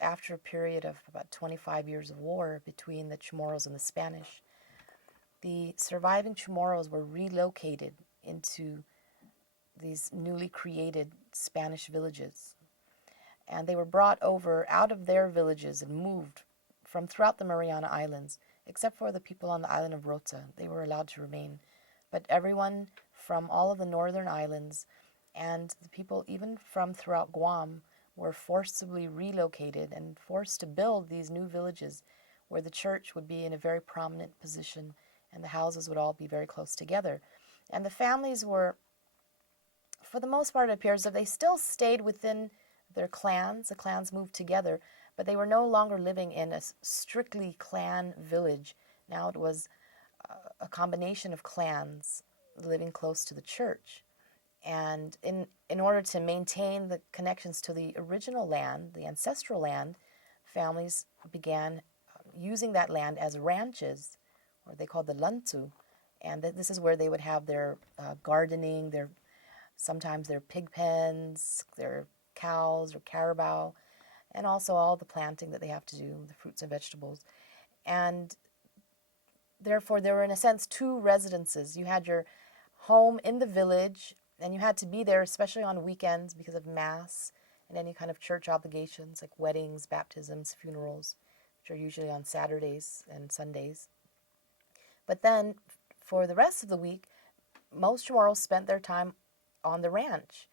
after a period of about 25 years of war between the Chamorros and the Spanish, the surviving Chamorros were relocated into these newly created Spanish villages. And they were brought over out of their villages and moved from throughout the Mariana Islands, except for the people on the island of Rota. They were allowed to remain. But everyone from all of the northern islands and the people even from throughout Guam were forcibly relocated and forced to build these new villages where the church would be in a very prominent position and the houses would all be very close together. And the families were, for the most part, it appears that they still stayed within their clans. The clans moved together, but they were no longer living in a strictly clan village. Now it was a combination of clans living close to the church. And in order to maintain the connections to the original land, the ancestral land, families began using that land as ranches, or they called the lantu. And this is where they would have their gardening, sometimes their pig pens, their cows or carabao, and also all the planting that they have to do, the fruits and vegetables. And therefore, there were, in a sense, two residences. You had your home in the village, and you had to be there, especially on weekends because of Mass and any kind of church obligations like weddings, baptisms, funerals, which are usually on Saturdays and Sundays. But then, for the rest of the week, most Chamorros spent their time on the ranch.